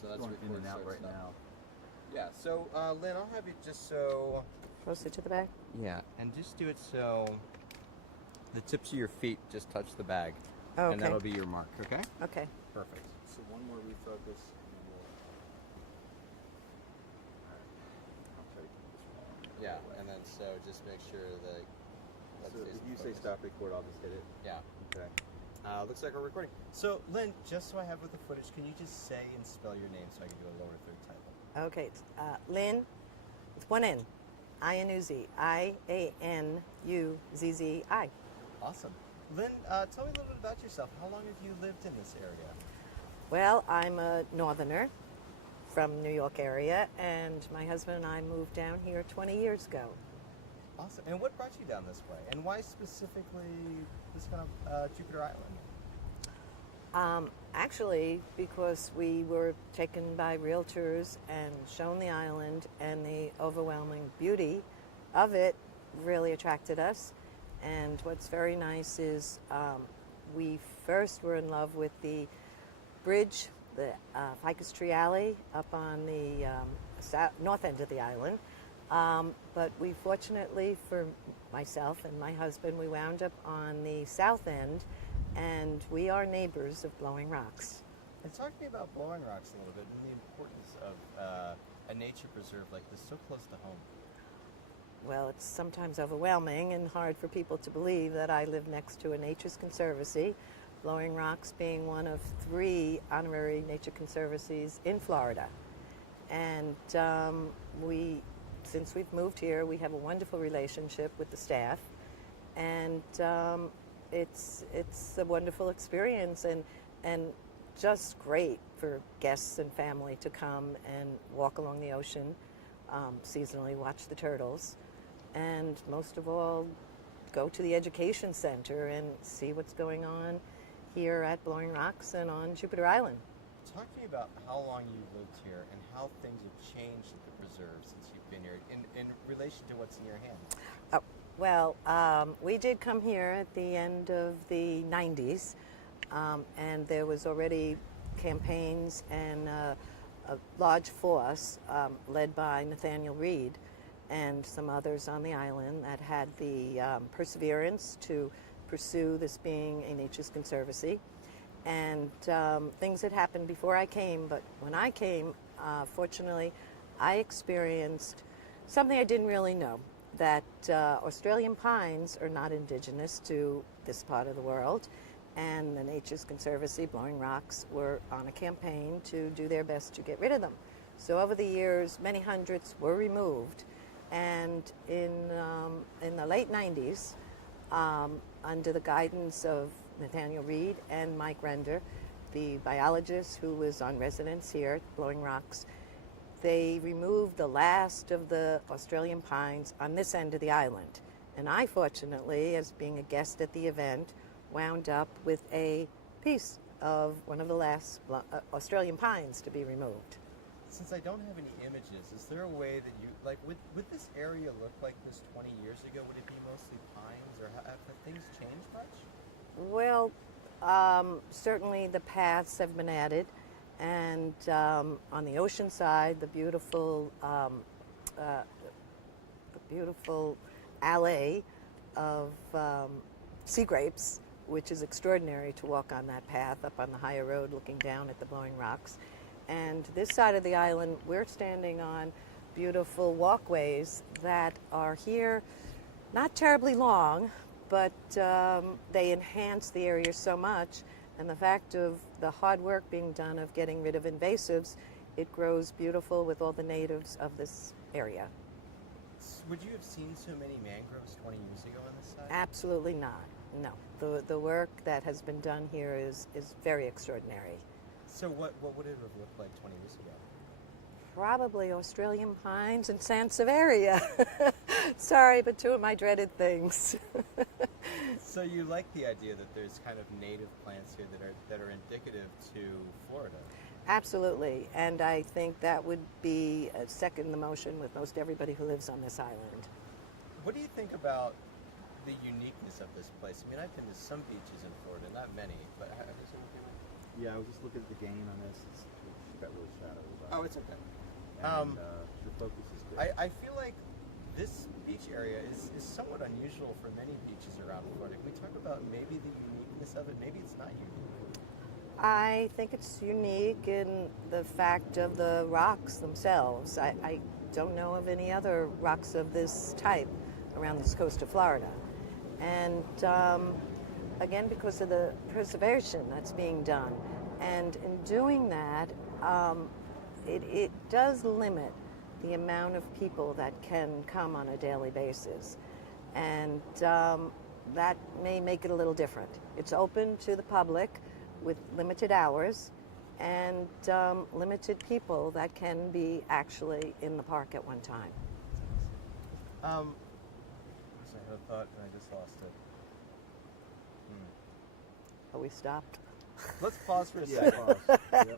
So that's going in and out right now. Yeah, so Lynn, I'll have you just so... Closer to the bag? Yeah, and just do it so the tips of your feet just touch the bag. Oh, okay. And that'll be your mark, okay? Okay. Perfect. So one more refocus, and then we'll... I'll try to keep this one. Yeah, and then so just make sure that... So if you say stop record, I'll just hit it? Yeah. Okay. Looks like we're recording. So, Lynn, just so I have with the footage, can you just say and spell your name so I can do a lower third title? Okay. It's, Lynn, with one N. Iannuzzi. Iannuzzi. Awesome. Lynn, tell me a little bit about yourself. How long have you lived in this area? Well, I'm a northerner from New York area, and my husband and I moved down here 20 years ago. Awesome. And what brought you down this way? And why specifically this kind of Jupiter Island? Actually, because we were taken by realtors and shown the island, and the overwhelming beauty of it really attracted us. And what's very nice is we first were in love with the bridge, the Ficus Tree Alley up on the north end of the island. But we fortunately, for myself and my husband, we wound up on the south end, and we are neighbors of Blowing Rocks. And talk to me about Blowing Rocks a little bit and the importance of a nature preserve like this so close to home. Well, it's sometimes overwhelming and hard for people to believe that I live next to a Nature's Conservancy, Blowing Rocks being one of 3 honorary nature conservancies in Florida. And since we've moved here, we have a wonderful relationship with the staff, and it's a wonderful experience and just great for guests and family to come and walk along the ocean, seasonally watch the turtles, and most of all, go to the education center and see what's going on here at Blowing Rocks and on Jupiter Island. Talk to me about how long you've lived here and how things have changed at the preserve since you've been here in relation to what's in your hands. Oh, well, we did come here at the end of the 90s, and there was already campaigns and a large force led by Nathaniel Reed and some others on the island that had the perseverance to pursue this being a Nature's Conservancy. And things had happened before I came, but when I came, fortunately, I experienced something I didn't really know, that Australian pines are not indigenous to this part of the world, and the Nature's Conservancy, Blowing Rocks, were on a campaign to do their best to get rid of them. So over the years, many hundreds were removed, and in the late 90s, under the guidance of Nathaniel Reed and Mike Render, the biologist who was on residence here at Blowing Rocks, they removed the last of the Australian pines on this end of the island. And I, fortunately, as being a guest at the event, wound up with a piece of one of the last Australian pines to be removed. Since I don't have any images, is there a way that you, like, would this area look like this 20 years ago? Would it be mostly pines, or have things changed much? Well, certainly the paths have been added, and on the ocean side, the beautiful alley of sea grapes, which is extraordinary to walk on that path up on the higher road looking down at the Blowing Rocks. And this side of the island, we're standing on beautiful walkways that are here, not terribly long, but they enhance the area so much. And the fact of the hard work being done of getting rid of invasives, it grows beautiful with all the natives of this area. Would you have seen so many mangroves 20 years ago on this side? Absolutely not, no. The work that has been done here is very extraordinary. So what would it have looked like 20 years ago? Probably Australian pines and Sansevieria. Sorry, but 2 of my dreaded things. So you like the idea that there's kind of native plants here that are indicative to Florida? Absolutely, and I think that would be second the motion with most everybody who lives on this island. What do you think about the uniqueness of this place? I mean, I've been to some beaches in Florida, not many, but have you seen Yeah, I was just looking at the gain on this. It got really shot Oh, it's okay. Um, And the focus is good. I feel like this beach area is somewhat unusual for many beaches around Florida. Can we talk about maybe the uniqueness of it? Maybe it's not unique. I think it's unique in the fact of the rocks themselves. I don't know of any other rocks of this type around this coast of Florida. And again, because of the preservation that's being done. And in doing that, it does limit the amount of people that can come on a daily basis. And that may make it a little different. It's open to the public with limited hours and limited people that can be actually in the park at one time. I had a thought and I just lost it. Are we stopped? Let's pause for a Yeah, second. pause. Yep.